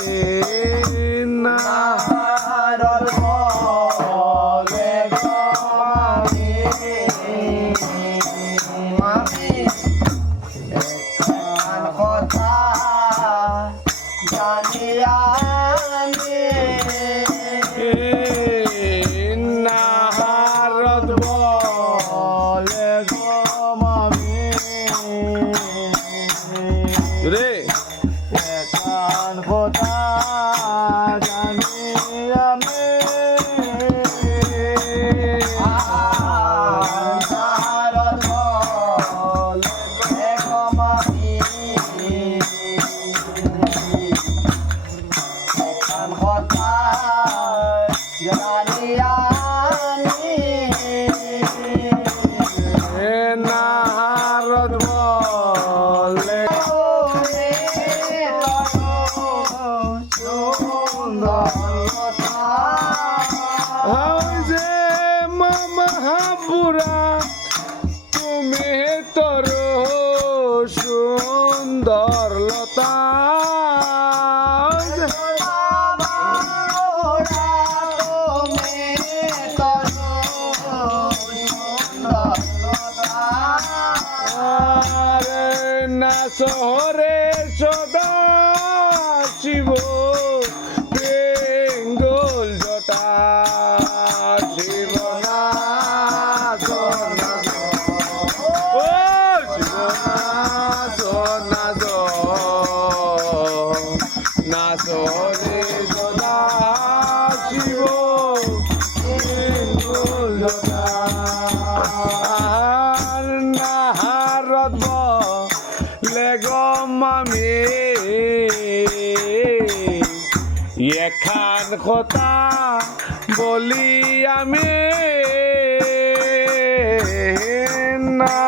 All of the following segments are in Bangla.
Amen. যে মামাহাবুরা তুমি তর সুন্দর লতা। শহরে সদা নাচলে সদা শিব নাহারত লেগ মামে। এখান কথা বলি আমি। না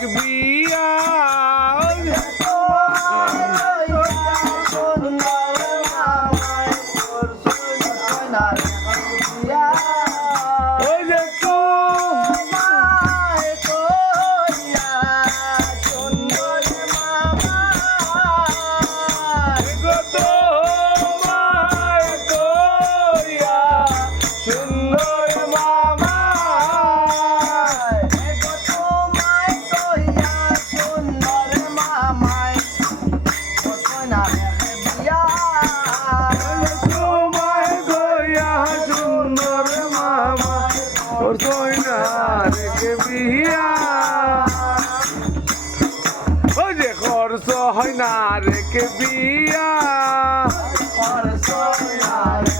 could be বিয়া ওই যে খরচ হয় না রেখে বিয়া খরচ হয়